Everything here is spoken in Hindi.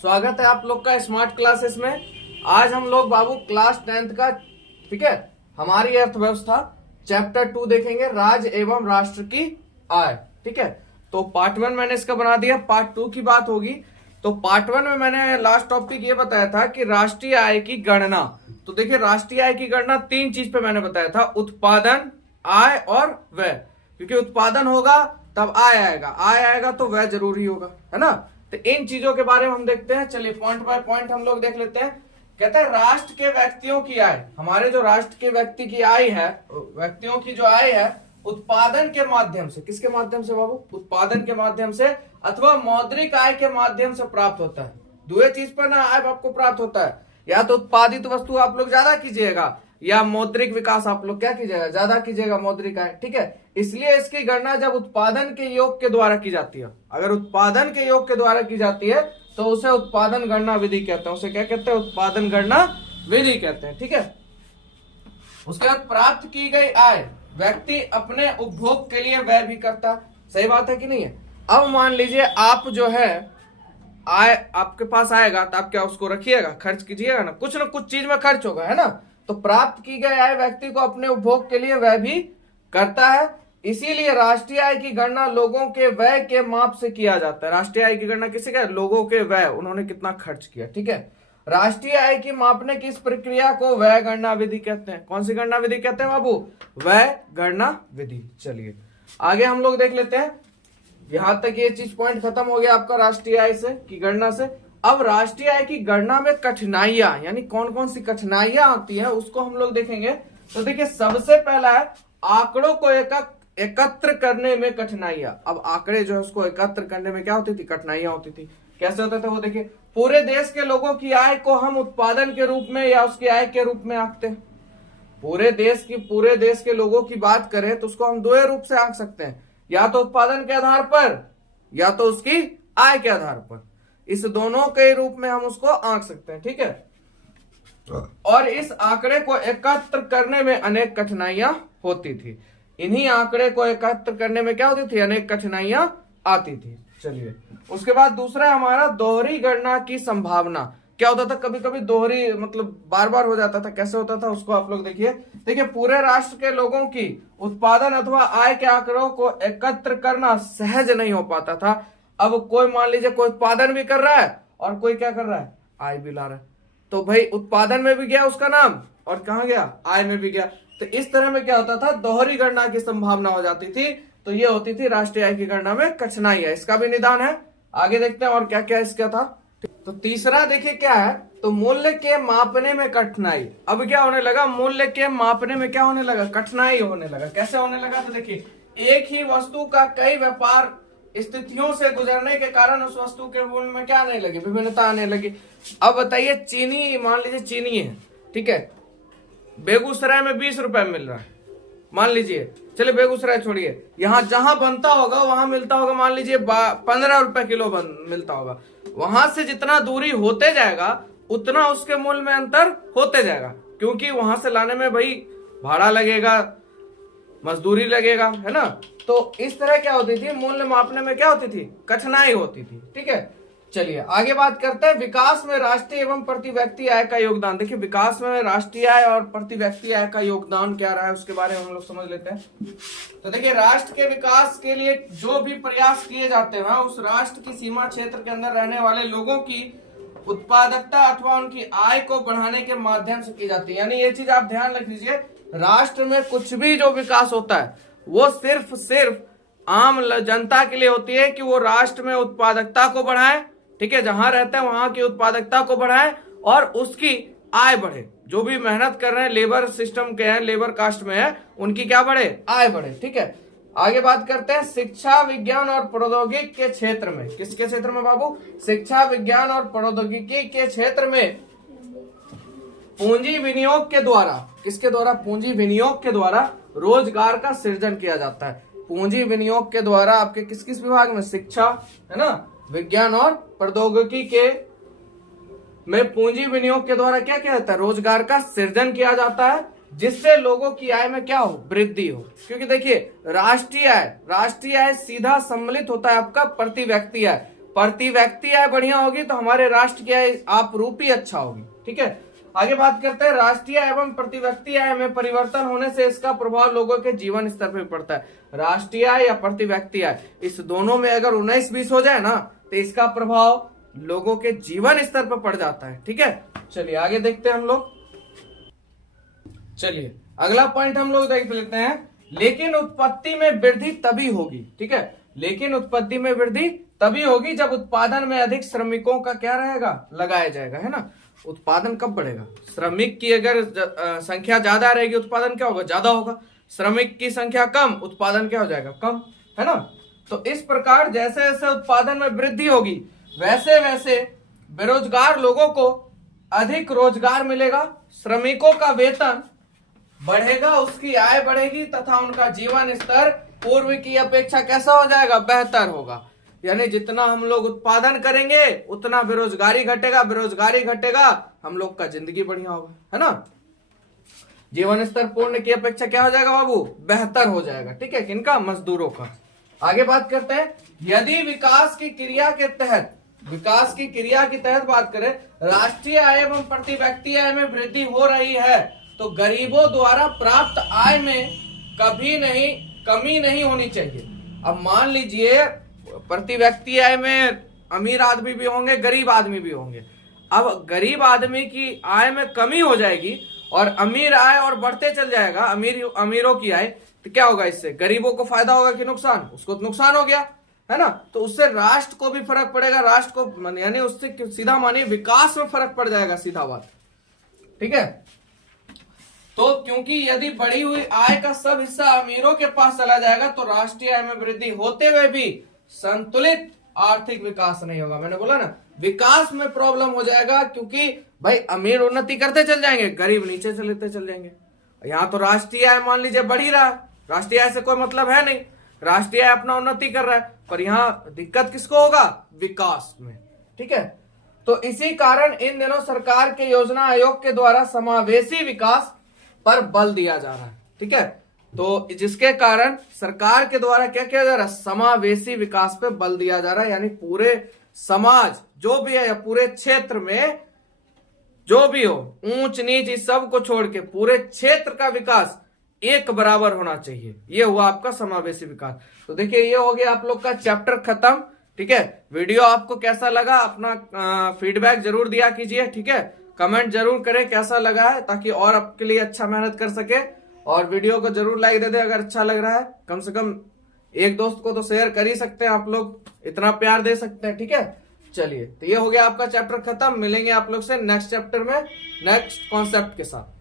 स्वागत है आप लोग का स्मार्ट क्लासेस में। आज हम लोग बाबू क्लास 10th का, ठीक है, हमारी अर्थव्यवस्था चैप्टर 2 देखेंगे, राज्य एवं राष्ट्र की आय। ठीक है, तो पार्ट 1 मैंने इसका बना दिया, पार्ट 2 की बात होगी। तो पार्ट 1 में मैंने लास्ट टॉपिक ये बताया था कि राष्ट्रीय आय की गणना। तो देखिए, राष्ट्रीय आय की गणना 3 चीज पे मैंने बताया था, उत्पादन, आय और व्यय। क्योंकि उत्पादन होगा तब आय आएगा, आय आएगा तो व्यय जरूरी होगा, है ना। तो इन चीजों के बारे में हम देखते हैं। चलिए पॉइंट बाय पॉइंट हम लोग देख लेते हैं। कहते हैं राष्ट्र के व्यक्तियों की आय, हमारे जो राष्ट्र के व्यक्ति की आय है, व्यक्तियों की जो आय है उत्पादन के माध्यम से, किसके माध्यम से बाबू? उत्पादन के माध्यम से अथवा मौद्रिक आय के माध्यम से प्राप्त होता है। दो चीज पर ना आय आपको प्राप्त होता है, या तो उत्पादित वस्तु आप लोग ज्यादा कीजिएगा या मौद्रिक विकास आप लोग क्या कीजिएगा, ज्यादा कीजिएगा, मौद्रिक आय। ठीक है, इसलिए इसकी गणना जब उत्पादन के योग के द्वारा की जाती है, अगर उत्पादन के योग के द्वारा की जाती है तो उसे उत्पादन गणना विधि कहते हैं। उसे क्या कहते हैं? उत्पादन गणना विधि कहते हैं। ठीक है, उसके बाद प्राप्त की गई आय व्यक्ति अपने उपभोग के लिए व्यय भी करता। सही बात है कि नहीं है? अब मान लीजिए आप जो है आय आपके पास आएगा तो आप क्या उसको रखिएगा, खर्च कीजिएगा ना कुछ चीज में खर्च होगा, है ना। तो प्राप्त की गई आय व्यक्ति को अपने उपभोग के लिए व्यय भी करता है। इसीलिए राष्ट्रीय आय की गणना लोगों के व्यय के माप से किया जाता है। राष्ट्रीय आय की गणना किससे क्या? लोगों के व्यय, उन्होंने कितना खर्च किया। ठीक है, राष्ट्रीय आय की मापने की इस प्रक्रिया को व्यय गणना विधि कहते हैं। कौन सी गणना विधि कहते हैं बाबू? व्यय गणना विधि। चलिए आगे हम लोग देख लेते हैं। यहां तक ये चीज पॉइंट खत्म हो गया आपका राष्ट्रीय आय से की गणना से। अब राष्ट्रीय आय की गणना में कठिनाइयां, यानी कौन कौन सी कठिनाइयां आती है उसको हम लोग देखेंगे। तो देखिए, सबसे पहला है आंकड़ों को एकत्र करने में कठिनाइयां। अब आंकड़े जो है उसको एकत्र करने में क्या होती थी? कठिनाइयां होती थी। कैसे होता था वो देखिए, पूरे देश के लोगों की आय को हम उत्पादन के रूप में या उसकी आय के रूप में आंकते हैं। पूरे देश के लोगों की बात करें तो उसको हम दो रूप से आंक सकते हैं, या तो उत्पादन के आधार पर या तो उसकी आय के आधार पर। इस दोनों के रूप में हम उसको आंक सकते हैं। ठीक है, और इस आंकड़े को एकत्र करने में अनेक कठिनाइयां होती थी। इन्हीं आंकड़े को एकत्र करने में क्या होती थी? अनेक कठिनाइयां आती थी। चलिए, उसके बाद दूसरा है हमारा दोहरी गणना की संभावना। क्या होता था? कभी कभी दोहरी मतलब बार बार हो जाता था। कैसे होता था उसको आप लोग देखिए, पूरे राष्ट्र के लोगों की उत्पादन अथवा आय के आंकड़ों को एकत्र करना सहज नहीं हो पाता था। अब कोई मान लीजिए कोई उत्पादन भी कर रहा है और कोई क्या कर रहा है? आय भी ला रहा है। तो भाई उत्पादन में भी गया उसका नाम और कहां गया? आय में भी गया। तो इस तरह में क्या होता था? दोहरी गणना की संभावना हो जाती थी। तो ये होती थी राष्ट्रीय आय की गणना में कठिनाई है। इसका भी निदान है। आगे देखते हैं और क्या क्या इसका था। तो तीसरा देखिए क्या है, तो मूल्य के मापने में कठिनाई। अब क्या होने लगा? मूल्य के मापने में क्या होने लगा? कठिनाई होने लगा। कैसे होने लगा? तो देखिए, एक ही वस्तु का कई व्यापार स्थितियों से गुजरने के कारण उस वस्तु के मूल्य में क्या आने लगी? विभिन्नता आने लगी। अब बताइए, चीनी, मान लीजिए चीनी है, ठीक है, बेगूसराय में 20 रुपए मिल रहा है, मान लीजिए। चलिए बेगूसराय छोड़िए, यहाँ जहां बनता होगा वहां मिलता होगा मान लीजिए 15 रुपए किलो मिलता होगा। वहां से जितना दूरी होते जाएगा उतना उसके मूल्य में अंतर होते जाएगा, क्योंकि वहां से लाने में भाई भाड़ा लगेगा, मजदूरी लगेगा, है ना। तो इस तरह क्या होती थी? मूल्य मापने में क्या होती थी? कठिनाई होती थी। ठीक है, चलिए आगे बात करते हैं विकास में राष्ट्रीय एवं प्रति व्यक्ति आय का योगदान। देखिए, विकास में राष्ट्रीय आय और प्रति व्यक्ति आय का योगदान क्या रहा है उसके बारे में हम लोग समझ लेते हैं। तो देखिए, राष्ट्र के विकास के लिए जो भी प्रयास किए जाते हैं उस राष्ट्र की सीमा क्षेत्र के अंदर रहने वाले लोगों की उत्पादकता अथवा उनकी आय को बढ़ाने के माध्यम से की जाती है। यानी ये चीज आप ध्यान रख लीजिए, राष्ट्र में कुछ भी जो विकास होता है वो सिर्फ आम जनता के लिए होती है कि वो राष्ट्र में उत्पादकता को बढ़ाए। ठीक है, जहां रहते हैं वहां की उत्पादकता को बढ़ाए और उसकी आय बढ़े। जो भी मेहनत कर रहे हैं, लेबर सिस्टम के हैं, लेबर कास्ट में है, उनकी क्या बढ़े? आय बढ़े। ठीक है, आगे बात करते हैं शिक्षा, विज्ञान और प्रौद्योगिकी के क्षेत्र में। किसके क्षेत्र में बाबू? शिक्षा, विज्ञान और प्रौद्योगिकी के क्षेत्र में पूंजी विनियोग के द्वारा, किसके द्वारा? पूंजी विनियोग के द्वारा रोजगार का सृजन किया जाता है। पूंजी विनियोग के द्वारा आपके किस किस विभाग में? शिक्षा, है ना, विज्ञान और प्रौद्योगिकी के में पूंजी विनियोग के द्वारा क्या किया जाता है? रोजगार का सृजन किया जाता है, जिससे लोगों की आय में क्या हो? वृद्धि हो। क्योंकि देखिए, राष्ट्रीय आय सीधा सम्मिलित होता है आपका प्रति व्यक्ति आय। प्रति व्यक्ति आय बढ़िया होगी तो हमारे राष्ट्र की आय आप रूपी अच्छा होगी। ठीक है, आगे बात करते हैं। राष्ट्रीय एवं प्रति व्यक्ति आय में परिवर्तन होने से इसका प्रभाव लोगों के जीवन स्तर पर पड़ता है। राष्ट्रीय आय या प्रति व्यक्ति आय, इस दोनों में अगर 19-20 हो जाए ना तो इसका प्रभाव लोगों के जीवन स्तर पर पड़ जाता है। ठीक है, चलिए आगे देखते हैं हम लोग। चलिए अगला पॉइंट हम लोग देख लेते हैं। लेकिन उत्पत्ति में वृद्धि तभी होगी। ठीक है, लेकिन उत्पत्ति में वृद्धि तभी होगी जब उत्पादन में अधिक श्रमिकों का क्या रहेगा, लगाया जाएगा, है ना। उत्पादन कब बढ़ेगा, श्रमिक की अगर संख्या ज्यादा रहेगी उत्पादन क्या होगा, ज्यादा होगा। श्रमिक की संख्या कम, उत्पादन क्या हो जाएगा, कम, है ना। तो इस प्रकार जैसे जैसे उत्पादन में वृद्धि होगी वैसे वैसे बेरोजगार लोगों को अधिक रोजगार मिलेगा, श्रमिकों का वेतन बढ़ेगा, उसकी आय बढ़ेगी तथा उनका जीवन स्तर पूर्व की अपेक्षा कैसा हो जाएगा, बेहतर होगा। यानी जितना हम लोग उत्पादन करेंगे उतना बेरोजगारी घटेगा, बेरोजगारी घटेगा हम लोग का जिंदगी बढ़िया होगा, है ना। जीवन स्तर पूर्ण की अपेक्षा क्या हो जाएगा बाबू, बेहतर हो जाएगा। ठीक है, किनका, मजदूरों का। आगे बात करते हैं। यदि विकास की क्रिया के तहत बात करें, राष्ट्रीय आय एवं प्रति व्यक्ति आय में वृद्धि हो रही है तो गरीबों द्वारा प्राप्त आय में कमी नहीं होनी चाहिए। अब मान लीजिए प्रति व्यक्ति आय में अमीर आदमी भी होंगे, गरीब आदमी भी होंगे। अब गरीब आदमी की आय में कमी हो जाएगी और अमीर आय और बढ़ते चल जाएगा, अमीरों की आय, तो क्या होगा, इससे गरीबों को फायदा होगा कि नुकसान, उसको तो नुकसान हो गया, है ना। तो उससे राष्ट्र को भी फर्क पड़ेगा, राष्ट्र को यानी उससे सीधा मानिए विकास में फर्क पड़ जाएगा, सीधा बात। ठीक है, तो क्योंकि यदि बढ़ी हुई आय का सब हिस्सा अमीरों के पास चला जाएगा तो राष्ट्रीय आय में वृद्धि होते हुए भी संतुलित आर्थिक विकास नहीं होगा। मैंने बोला ना, विकास में प्रॉब्लम हो जाएगा क्योंकि भाई अमीर उन्नति करते चल जाएंगे, गरीब नीचे चलते चल जाएंगे। यहाँ तो राष्ट्रीय आय मान लीजिए बढ़ ही रहा है, राष्ट्रीय आय से कोई मतलब है नहीं, राष्ट्रीय आय अपना उन्नति कर रहा है, पर यहाँ दिक्कत किसको होगा, विकास में। ठीक है, तो इसी कारण इन दिनों सरकार के योजना आयोग के द्वारा समावेशी विकास पर बल दिया जा रहा है। ठीक है, तो जिसके कारण सरकार के द्वारा क्या किया जा रहा है, समावेशी विकास पे बल दिया जा रहा है। यानी पूरे समाज जो भी है या पूरे क्षेत्र में जो भी हो, ऊंच नीच इस सब को छोड़ के पूरे क्षेत्र का विकास एक बराबर होना चाहिए। ये हुआ आपका समावेशी विकास। तो देखिए ये हो गया आप लोग का चैप्टर खत्म। ठीक है, वीडियो आपको कैसा लगा, अपना फीडबैक जरूर दिया कीजिए। ठीक है, कमेंट जरूर करें कैसा लगा है, ताकि और आपके लिए अच्छा मेहनत कर सके। और वीडियो को जरूर लाइक दे दे अगर अच्छा लग रहा है, कम से कम एक दोस्त को तो शेयर कर ही सकते हैं आप लोग, इतना प्यार दे सकते हैं। ठीक है, चलिए तो ये हो गया आपका चैप्टर खत्म। मिलेंगे आप लोग से नेक्स्ट चैप्टर में नेक्स्ट कॉन्सेप्ट के साथ।